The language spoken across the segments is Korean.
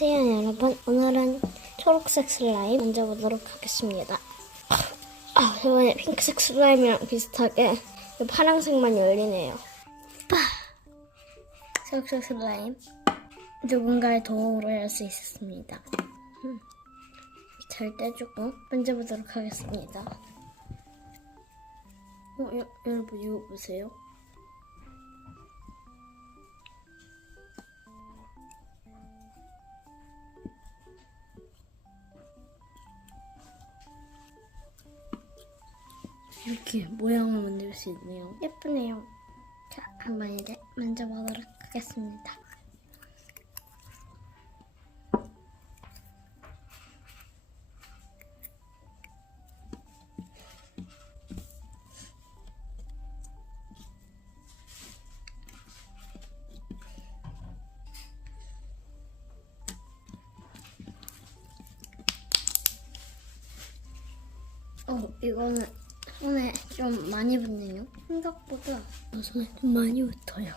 안녕하세요 여러분. 오늘은 초록색 슬라임 만져보도록 하겠습니다. 아, 이번에 핑크색 슬라임이랑 비슷하게 이 파란색만 열리네요. 빠! 초록색 슬라임. 누군가의 도움으로 열 수 있었습니다. 음. 잘 떼주고 만져보도록 하겠습니다. 어, 여, 여러분 이거 보세요 이렇게 모양을 만들 수 있네요. 예쁘네요. 자, 한번 이제 만져보도록 하겠습니다. 어, 이거는 손에 좀 많이 붙네요. 생각보다 손에 좀 많이 붙어요.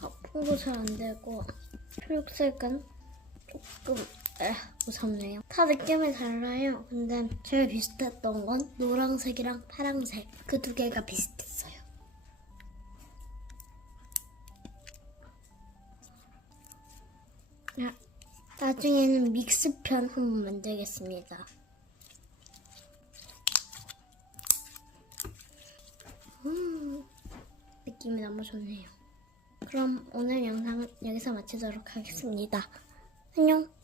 아프고 잘안 되고 초록색은 조금 에, 무섭네요. 다 느낌이 달라요. 근데 제일 비슷했던 건 노란색이랑 파란색 그 두 개가 비슷했어요. 야, 나중에는 믹스편 한번 만들겠습니다. 음, 느낌이 너무 좋네요. 그럼 오늘 영상은 여기서 마치도록 하겠습니다. 안녕.